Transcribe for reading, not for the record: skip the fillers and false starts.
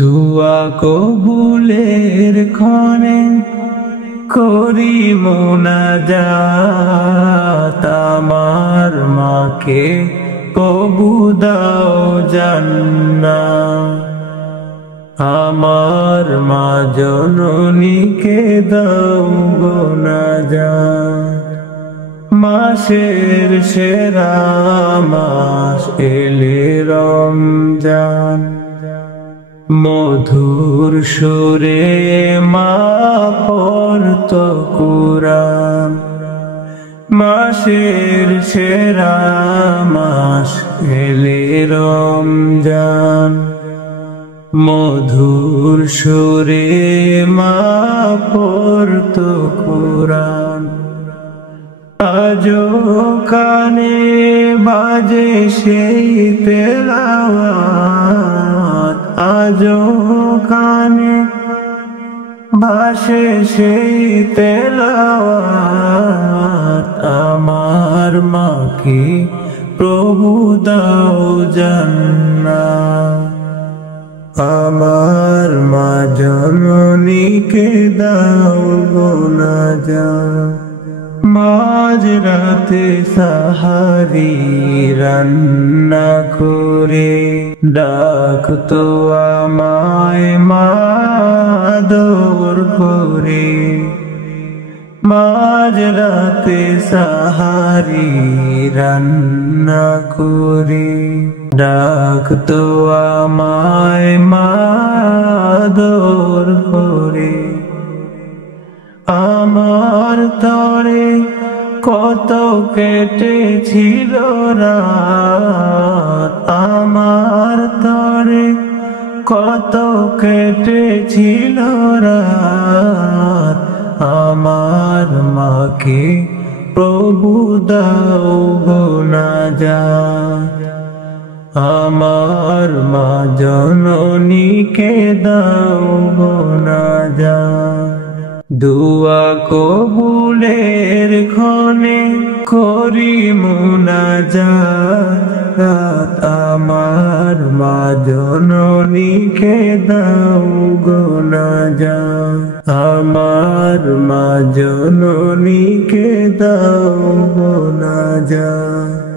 দুয়া কবুলের ক্ষণে করি মুনাজাত, আমার মাকে কবু দাও জান্নাত। আমার মা জননীকে দাও গো নাজাত। মাসের সেরা মাস এলে রমজান, মধুর সুরে মা পড়তো কুরআন। মাসের সেরা মাস এলে রমজান, মধুর সুরে মা পড়তো কুরআন। আজো কানে বাজে সেই তেলাওয়াত, আজো কানে ভাসে সেই তেলাওয়াত। আমার মাকে প্রভু দাও জান্নাত, আমার মা জননীকে দাও গো নাজাত। মাঝ রাতে সাহারি রান্না করে ডাকতো আমায় মা আদর করে। মাঝ রাতে সাহারি রান্না করে ডাকতো আমায় মা আদর করে। আমার তরে কত কেটেছিল রাত, আমার তরে কত কেটেছিল রাত। আমার মাকে প্রভু দাও গো নাজাত, আমার মা জননীকে দাও গো নাজাত। দুয়া কবুলের ক্ষণে করি মুনাজাত, আমার মা জননীকে দাও গো নাজাত, আমার মা জননীকে দাও গো নাজাত।